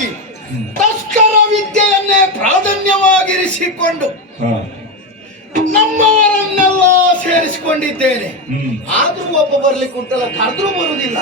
ಅದಕ್ಕಾಗಿ ತಸ್ಕರ ವಿದ್ಯೆಯನ್ನೇ ಪ್ರಾಧಾನ್ಯವಾಗಿರಿಸಿಕೊಂಡು ನಮ್ಮವರನ್ನೆಲ್ಲ ಸೇರಿಸಿಕೊಂಡಿದ್ದೇನೆ. ಆದ್ರೂ ಒಬ್ಬ ಬರ್ಲಿಕ್ಕೆ ಉಂಟಲ್ಲ ಕರೆದ್ರೂ ಬರುವುದಿಲ್ಲ.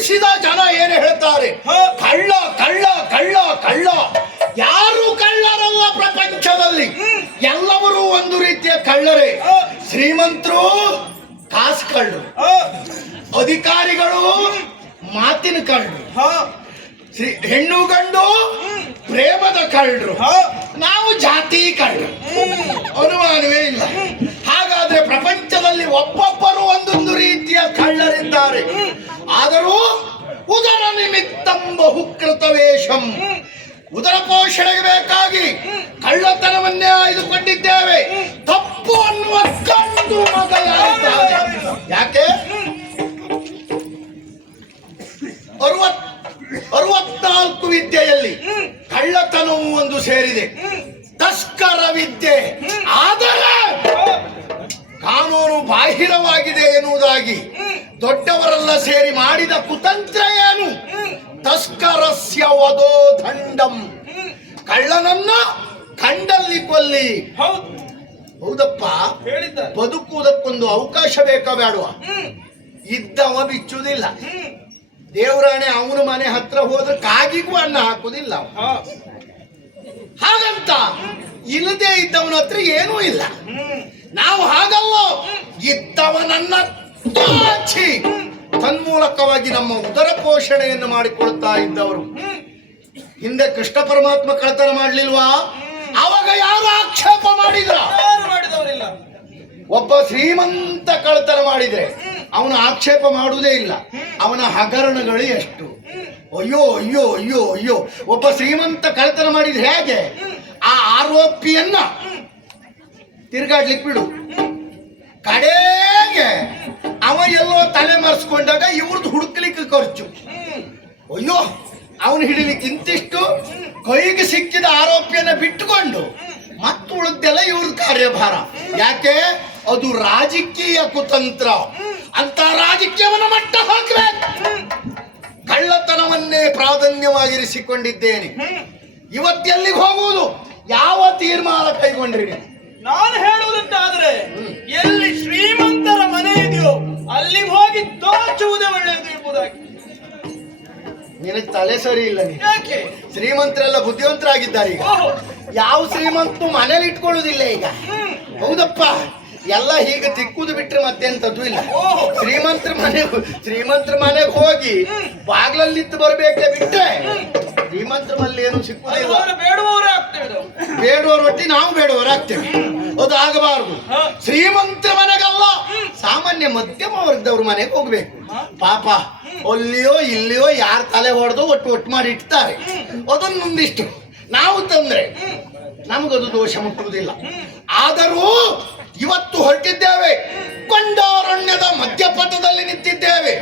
ನಮ್ಮನ್ನು ಜನ ಏನು ಹೇಳ್ತಾರೆ? ಕಳ್ಳ ಕಳ್ಳ ಕಳ್ಳ ಕಳ್ಳ. ಯಾರು ಕಳ್ಳರಲ್ಲ ಪ್ರಪಂಚದಲ್ಲಿ ಎಲ್ಲವರು ಒಂದು ರೀತಿಯ ಕಳ್ಳರೇ. ಶ್ರೀಮಂತರು ಕಾಸು ಕಳ್ಳರು. ಅಧಿಕಾರಿಗಳು ಮಾತಿನ ಕಳ್ಳರು. ಶ್ರೀ ಹೆಣ್ಣು ಗಂಡು ಪ್ರೇಮದ ಕಳ್ಳರು. ನಾವು ಜಾತಿ ಕಳ್ಳರು. ಅನುಮಾನವೇ ಇಲ್ಲ. ಹಾಗಾದ್ರೆ ಪ್ರಪಂಚದಲ್ಲಿ ಒಬ್ಬೊಬ್ಬರು ಒಂದೊಂದು ರೀತಿಯ ಕಳ್ಳರಿದ್ದಾರೆ. ಆದರೂ ಉದರ ನಿಮಿತ್ತಂ ಬಹುಕೃತ ವೇಷಂ ಉದರ ಪೋಷಣೆಗೆ ಬೇಕಾಗಿ ಕಳ್ಳತನವನ್ನೇ ಆಯ್ದುಕೊಂಡಿದ್ದೇವೆ. ತಪ್ಪು ಅನ್ನುವ ಕಂಡು? ಯಾಕೆ? ಅರವತ್, ಅರವತ್ನಾಲ್ಕು ವಿದ್ಯೆಯಲ್ಲಿ ಕಳ್ಳತನವು ಒಂದು ಸೇರಿದೆ. ತಸ್ಕರ ವಿದ್ಯೆ. ಆದರೆ ಕಾನೂನು ಬಾಹಿರವಾಗಿದೆ ಎನ್ನುವುದಾಗಿ ದೊಡ್ಡವರೆಲ್ಲ ಸೇರಿ ಮಾಡಿದ ಕುತಂತ್ರ ಏನು? ತಸ್ಕರಸ್ಯ ವಧೋ ದಂಡಂ. ಕಳ್ಳನನ್ನ ಕಂಡಲ್ಲಿ ಕೊಲ್ಲಿ. ಹೌದು. ಹೌದಪ್ಪ. ಬದುಕುವುದಕ್ಕೊಂದು ಅವಕಾಶ ಬೇಕಾ ಬೇಡುವ ಇದ್ದವ ಬಿಚ್ಚುವುದಿಲ್ಲ. ದೇವರಾಣೆ ಅವನ ಮನೆ ಹತ್ರ ಹೋದ್ರೆ ಕಾಗಿಗೂ ಅನ್ನ ಹಾಕುದಿಲ್ಲ ಹಾಗಂತ ಇಲ್ಲದೆ ಇದ್ದವನ ಹತ್ರ ಏನೂ ಇಲ್ಲ. ನಾವು ಹಾಗಲ್ಲ. ಇದ್ದವನನ್ನ ತಾಚಿ ತನ್ಮೂಲಕವಾಗಿ ನಮ್ಮ ಉದರ ಪೋಷಣೆಯನ್ನು ಮಾಡಿಕೊಳ್ತಾ ಇದ್ದವರು. ಹಿಂದೆ ಕೃಷ್ಣ ಪರಮಾತ್ಮ ಕಳತನ ಮಾಡ್ಲಿಲ್ವಾ? ಅವಾಗ ಯಾರು ಆಕ್ಷೇಪ ಮಾಡಿದ್ರ? ಒಬ್ಬ ಶ್ರೀಮಂತ ಕಳ್ತನ ಮಾಡಿದ್ರೆ ಅವನ ಆಕ್ಷೇಪ ಮಾಡುವುದೇ ಇಲ್ಲ. ಅವನ ಹಗರಣಗಳು ಎಷ್ಟು? ಅಯ್ಯೋ ಅಯ್ಯೋ ಅಯ್ಯೋ ಅಯ್ಯೋ. ಒಬ್ಬ ಶ್ರೀಮಂತ ಕಳ್ತನ ಮಾಡಿದ್ರೆ ಹೇಗೆ? ಆ ಆರೋಪಿಯನ್ನ ತಿರ್ಗಾಡ್ಲಿಕ್ಕೆ ಬಿಡು. ಕಡೆಗೆ ಅವ ಎಲ್ಲೋ ತಲೆ ಮರೆಸ್ಕೊಂಡಾಗ ಇವ್ರದ್ದು ಹುಡುಕ್ಲಿಕ್ಕೆ ಖರ್ಚು. ಅಯ್ಯೋ, ಅವನು ಹಿಡಿಲಿಕ್ಕೆ ಇಂತಿಷ್ಟು ಕೈಗೆ ಸಿಕ್ಕಿದ ಆರೋಪಿಯನ್ನ ಬಿಟ್ಟುಕೊಂಡು ಮತ್ತು ಉಳಿದೆಲ್ಲ ಇವ್ರದ್ದು ಕಾರ್ಯಭಾರ. ಯಾಕೆ? ಅದು ರಾಜಕೀಯ ಕುತಂತ್ರ. ಅಂತ ರಾಜಕೀಯವನ್ನ ಮಟ್ಟ ಹಾಕಬೇಕು. ಕಳ್ಳತನವನ್ನೇ ಪ್ರಾಧಾನ್ಯವಾಗಿರಿಸಿಕೊಂಡಿದ್ದೇನೆ. ಇವತ್ತೆಲ್ಲಿಗೆ ಹೋಗುವುದು? ಯಾವ ತೀರ್ಮಾನ ಕೈಗೊಂಡಿರಿ? ನಾನು ಹೇಳುವುದಂತಾದ್ರೆ ಎಲ್ಲಿ ಶ್ರೀಮಂತರ ಮನೆ ಇದೆಯೋ ಅಲ್ಲಿ ಹೋಗಿ ದೋಚುವುದೇ ಒಳ್ಳೆಯದು ಎಂಬುದಾಗಿ. ನಿನಗೆ ತಲೆ ಸರಿ ಇಲ್ಲ ಯಾಕೆ? ಶ್ರೀಮಂತರೆಲ್ಲ ಬುದ್ಧಿವಂತರಾಗಿದ್ದಾರೆ ಈಗ. ಯಾವ ಶ್ರೀಮಂತನು ಮನೇಲಿ ಇಟ್ಕೊಳ್ಳುವುದಿಲ್ಲ ಈಗ. ಹೌದಪ್ಪ. ಎಲ್ಲ ಹೀಗೆ ತಿಕ್ಕುದು ಬಿಟ್ರೆ ಮತ್ತೆಂತದ್ದು ಇಲ್ಲ. ಶ್ರೀಮಂತರ ಮನೆ ಶ್ರೀಮಂತರ ಮನೆಗೆ ಹೋಗಿ ಬಾಗ್ಲಲ್ಲಿತ್ತು ಬರ್ಬೇಕೆ ಬಿಟ್ರೆ ಶ್ರೀಮಂತರ ಮಲ್ಲಿ ಏನು ಸಿಕ್ಕುವುದಿಲ್ಲ ಬೇಡುವವರೇ ಆಗ್ತೇವೆ ಒಟ್ಟಿ ನಾವು ಬೇಡವರಾಗ್ತೇವೆ ಅದು ಆಗಬಾರದು. ಶ್ರೀಮಂತ ಶ್ರೀಮಂತರ ಮನೆಗಲ್ಲ ಸಾಮಾನ್ಯ ಮಧ್ಯಮ ವರ್ಗದವ್ರ ಮನೆಗೆ ಹೋಗ್ಬೇಕು. ಪಾಪ ಅಲ್ಲಿಯೋ ಇಲ್ಲಿಯೋ ಯಾರ ತಲೆ ಹೊಡೆದು ಒಟ್ಟು ಒಟ್ಟು ಮಾಡಿ ಇಡ್ತಾರೆ. ಅದನ್ನೊಂದಿಷ್ಟು. ನಾವು ತಂದ್ರೆ ನಮಗದು ದೋಷ ಮುಟ್ಟುವುದಿಲ್ಲ. ಆದರೂ ಇವತ್ತು ಹೊರಟಿದ್ದೇವೆ. ಕೊಂಡಾರಣ್ಯದ ಮಧ್ಯಪಥದಲ್ಲಿ ನಿಂತಿದ್ದೇವೆ.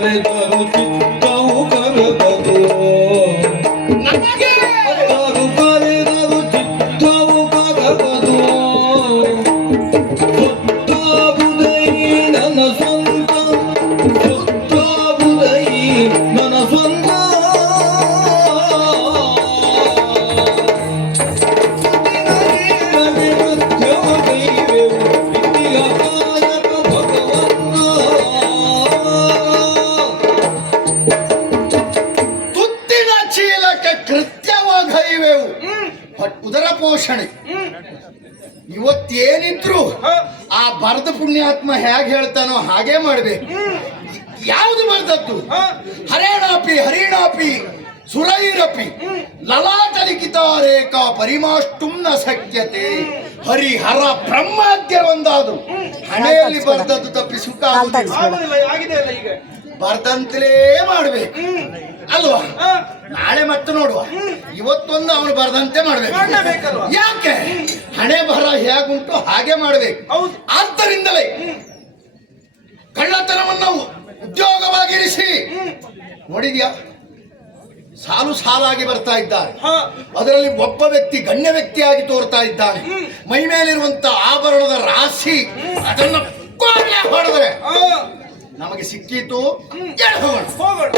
Padre. ಪುಣ್ಯಾತ್ಮ ಹೇಗೆ ಹೇಳ್ತಾನೋ ಹಾಗೆ ಮಾಡ್ಬೇಕು. ಯಾವುದು ಬರ್ತದ್ದು ಹರೇಣಾಪಿ ಹರಿಣಾಪಿ ಸುರೈರಪಿ. ಲಲಾಟಲಿಖಿತ ರೇಖಾ ಪರಿಮಾಷ್ಟುಂ ನ ಹರಿ ಹರಿಹರ ಬ್ರಹ್ಮಾದ್ಯ ಒಂದಾದು. ಹಣೆಯಲ್ಲಿ ಬರ್ತದ್ದು ತಪ್ಪಿಸುತ್ತ ಈಗ. ಬರ್ದಂತಲೇ ಮಾಡ್ಬೇಕು. ಅಲ್ವಾ? ನಾಳೆ ಮತ್ತೆ ನೋಡುವ. ಇವತ್ತೊಂದು ಅವನು ಬರದಂತೆ ಮಾಡ್ಬೇಕು? ಯಾಕೆ? ಹಣೆ ಬರ ಹೇಗುಂಟು ಹಾಗೆ ಮಾಡ್ಬೇಕು. ಆದ್ದರಿಂದಲೇ ಕಳ್ಳತನವನ್ನು ಉದ್ಯೋಗವಾಗಿರಿಸಿ. ನೋಡಿದ್ಯಾ? ಸಾಲು ಸಾಲಾಗಿ ಬರ್ತಾ ಇದ್ದಾರೆ. ಅದರಲ್ಲಿ ಒಬ್ಬ ವ್ಯಕ್ತಿ ಗಣ್ಯ ವ್ಯಕ್ತಿಯಾಗಿ ತೋರ್ತಾ ಇದ್ದಾನೆ. ಮೈ ಮೇಲಿರುವಂತ ಆಭರಣದ ರಾಶಿ ಅದನ್ನು ಹೊಡೆದ್ರೆ ನಮಗೆ ಸಿಕ್ಕಿತು. ಹೋಗೋಣ. ಹೋಗೋಣ.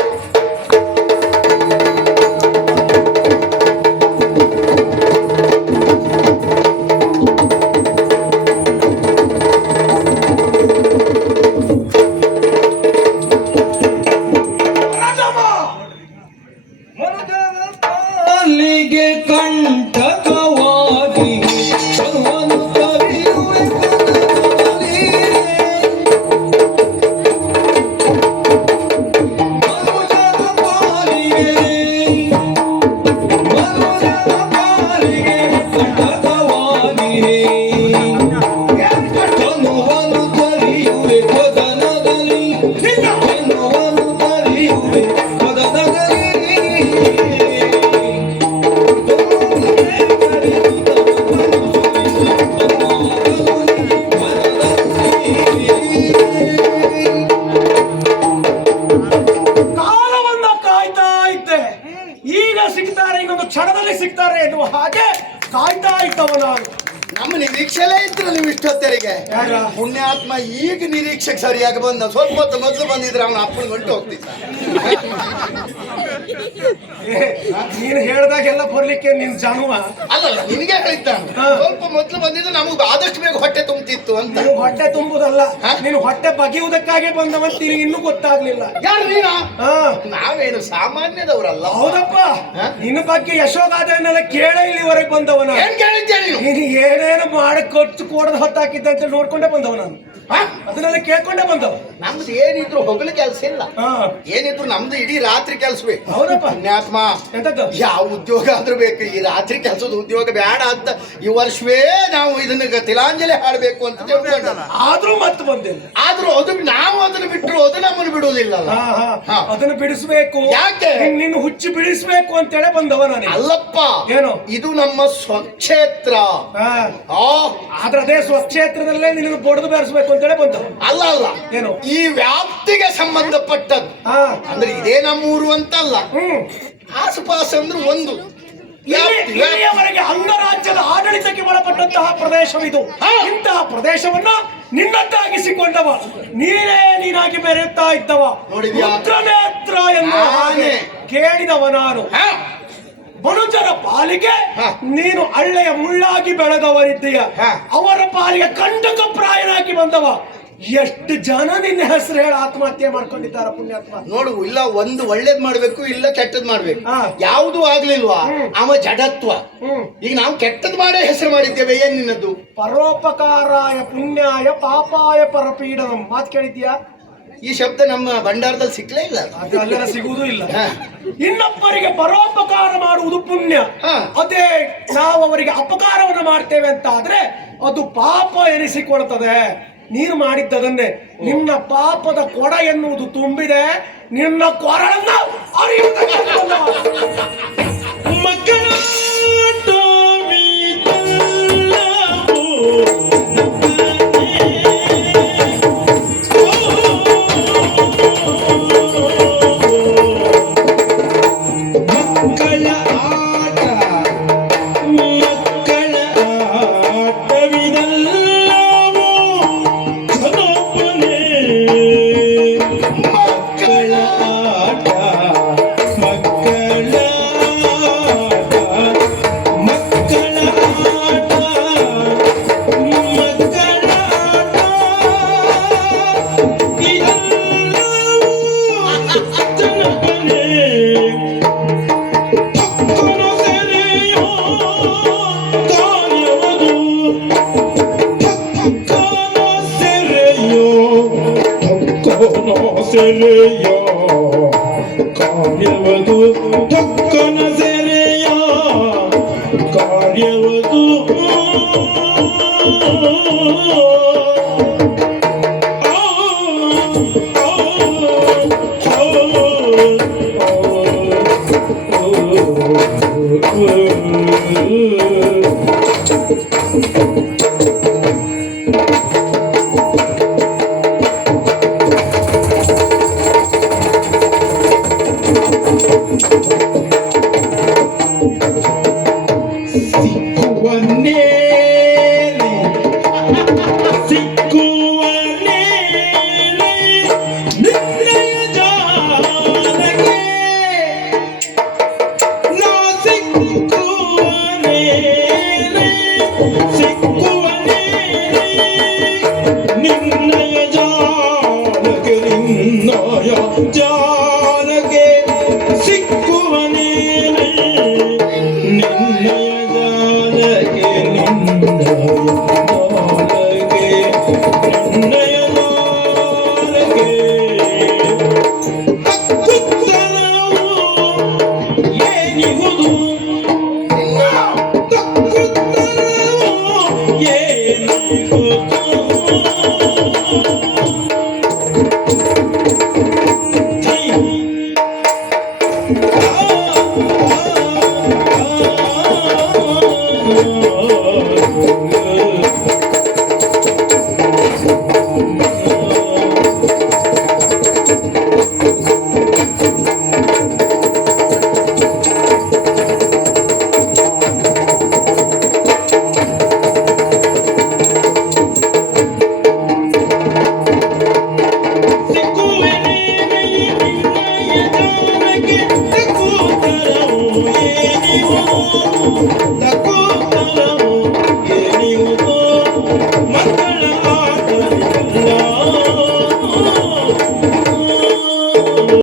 ಸಿಗ್ತಾರೆ ಈಗೊಂದು ಕ್ಷಣದಲ್ಲಿ ಸಿಗ್ತಾರೆ ಎನ್ನುವ ಹಾಗೆ ಕಾಯ್ತಾ ಇದ್ದವ ನಾನು. ನಮ್ಮ ನಿರೀಕ್ಷೆಲೇ ಇದ್ರು ನೀವು ಇಷ್ಟೊತ್ತರಿಗೆ? ಪುಣ್ಯಾತ್ಮ ಈಗ ನಿರೀಕ್ಷೆಗೆ ಸರಿಯಾಗಿ ಬಂದ ಸ್ವಲ್ಪ ಹೊತ್ತು ಮೊದಲು ಬಂದಿದ್ರೆ ಅವನ ಅಪ್ಪನ ಗಂಟು ಹೋಗ್ತಿದ್ದ. ನೀನು ಹೇಳ್ದಾಗೆಲ್ಲ ಬರ್ಲಿಕ್ಕೆ ನಿನ್ ಜಾನುವ ಅಲ್ಲಲ್ಲ ನಿನಗೆ ಹೇಳಿದ್ದಾನೆ. ಹಾ. ಸ್ವಲ್ಪ ಮೊದಲು ಬಂದಿದ್ರೆ ನಮಗೆ ಆದಷ್ಟು ಬೇಗ ಹೊಟ್ಟೆ ತುಂಬ್ತಿತ್ತು ಅಂತ. ನೀನು ಹೊಟ್ಟೆ ತುಂಬುದಲ್ಲ? ನೀನು ಹೊಟ್ಟೆ ಬಗೆಯುವುದಕ್ಕಾಗಿ ಬಂದವಂತ ನಿನಗೆ ಇನ್ನೂ ಗೊತ್ತಾಗ್ಲಿಲ್ಲ. ಯಾರು ನೀನ? ನಾವೇನು ಸಾಮಾನ್ಯದವರಲ್ಲ. ಹೌದಪ್ಪ? ನಿನ್ನ ಬಗ್ಗೆ ಯಶೋಗಾಥೆಯನ್ನೆಲ್ಲ ಕೇಳೇ ಇಲ್ಲಿವರೆಗೆ ಬಂದವನು. ಏನ್ ಕೇಳಿದ್ದೇನೆ ನೀನು? ನೀನು ಏನೇನು ಮಾಡಿ ಖರ್ಚು ಕೊಡದ ಹೊತ್ತಾಕಿದ್ದ ಅಂತ ನೋಡ್ಕೊಂಡೇ ಬಂದವ ನಾನು? ಅದನ್ನೆಲ್ಲ ಕೇಳ್ಕೊಂಡೇ ಬಂದವ ನಮ್ದು ಏನಿದ್ರು ಹೊಗಳ ಕೆಲಸ ಇಲ್ಲ. ಏನಿದ್ರು ನಮ್ದು ಇಡೀ ರಾತ್ರಿ ಕೆಲಸವೇ. ಹೌದಪ್ಪ. ಪುಣ್ಯಾತ್ಮ. ಯಾವ ಉದ್ಯೋಗ ಆದ್ರೂ ಬೇಕು ಈ ರಾತ್ರಿ ಕೆಲಸದ ಉದ್ಯೋಗ ಬೇಡ ಅಂತ ಈ ವರ್ಷವೇ ನಾವು ಇದನ್ನ ತಿಲಾಂಜಲಿ ಹಾಡಬೇಕು ಅಂತ ಆದ್ರೂ ಮತ್ತೆ ಬಂದಿಲ್ಲ. ಆದ್ರೂ ಅದು ನಾವು ಅದನ್ನ ಬಿಟ್ಟರು ಅದು ನಮ್ಮನ್ನು ಬಿಡುವುದಿಲ್ಲ ಹಾ, ಹಾ. ಹಾ. ಅದನ್ನು ಬಿಡಿಸ್ಬೇಕು. ಯಾಕೆ? ನಿನ್ನ ಹುಚ್ಚು ಬಿಡಿಸ್ಬೇಕು ಅಂತೇಳಿ ಬಂದವ ನಾನು. ಅಲ್ಲಪ್ಪ. ಏನು? ಇದು ನಮ್ಮ ಸ್ವಕ್ಷೇತ್ರ. ಆ. ಆದ್ರೆ ಅದೇ ಸ್ವಕ್ಷೇತ್ರದಲ್ಲೇ ನಿನ್ನ ಬೊಡೆದು ಅಂತ ಅಂತೇಳಿ ಬಂದವ. ಅಲ್ಲ ಅಲ್ಲ. ಏನು? ಈ ವ್ಯಾಪ್ತಿಗೆ ಸಂಬಂಧಪಟ್ಟದ್ದು ಅಂದ್ರೆ ಇದೇ ನಮ್ಮೂರು ಅಂತಲ್ಲ ಆಸುಪಾಸು ಅಂದ್ರೆ ಒಂದು. ಇಲ್ಲಿಯವರೆಗೆ ಅಂಗರಾಜ್ಯದ ಆಡಳಿತಕ್ಕೆ ಒಳಪಟ್ಟಂತಹ ಪ್ರದೇಶವಿದು. ಇಂತಹ ಪ್ರದೇಶವನ್ನ ನಿನ್ನದ್ದಾಗಿಸಿಕೊಂಡವ ನೀನೇ ನೀನಾಗಿ ಬೆರೆಯುತ್ತಾ ಇದ್ದವ? ರುದ್ರನೇತ್ರ ಎನ್ನುವ ಹಾಗೆ. ಕೇಳಿದವ ನಾನು? ಮನುಜರ ಪಾಲಿಗೆ. ನೀನು ಹಳ್ಳೆಯ ಮುಳ್ಳಾಗಿ ಬೆಳೆದವರಿದ್ದೀಯ. ಅವರ ಪಾಲಿಗೆ ಕಂಟಕ ಪ್ರಾಯನಾಗಿ ಬಂದವ ಎಷ್ಟು ಜನ ನಿನ್ನ ಹೆಸರು ಹೇಳಿ ಆತ್ಮಹತ್ಯೆ ಮಾಡ್ಕೊಂಡಿದ್ದಾರ ಪುಣ್ಯಾತ್ಮ? ನೋಡು ಇಲ್ಲ ಒಂದು ಒಳ್ಳೇದ್ ಮಾಡ್ಬೇಕು ಇಲ್ಲ ಕೆಟ್ಟದ್ ಮಾಡ್ಬೇಕು. ಯಾವುದು ಆಗ್ಲಿಲ್ವಾ? ಅವ ಜಡತ್ವ. ಈಗ ನಾವು ಕೆಟ್ಟದ್ ಮಾಡೇ ಹೆಸರು ಮಾಡಿದ್ದೇವೆ ಏನ್ ನಿನ್ನದು ಪರೋಪಕಾರಾಯ ಪುಣ್ಯಾಯ ಪಾಪಾಯ ಪರಪೀಡನಂ. ಮಾತು ಕೇಳಿದ್ಯಾ ಈ ಶಬ್ದ ನಮ್ಮ ಭಂಡಾರದಲ್ಲಿ ಸಿಕ್ಲೇ ಇಲ್ಲ. ಅಲ್ಲೆಲ್ಲ ಸಿಗುವುದೂ ಇಲ್ಲ. ಇನ್ನೊಬ್ಬರಿಗೆ ಪರೋಪಕಾರ ಮಾಡುವುದು ಪುಣ್ಯ. ಅದೇ ನಾವು ಅವರಿಗೆ ಅಪಕಾರವನ್ನು ಮಾಡ್ತೇವೆ ಅಂತ ಆದ್ರೆ ಅದು ಪಾಪ ಎನಿಸಿಕೊಳ್ತದೆ ನೀನು ಮಾಡಿದ್ದದನ್ನೇ. ನಿನ್ನ ಪಾಪದ ಕೊಡ ಎನ್ನುವುದು ತುಂಬಿದೆ. ನಿನ್ನ ಕೊರಳನ್ನು ಮಕ್ಕಳ ಸೆರೆಯ ಕಾರ್ಯವದು ಠಕ್ಕನ ಸೆರೆಯ ಕಾರ್ಯವದು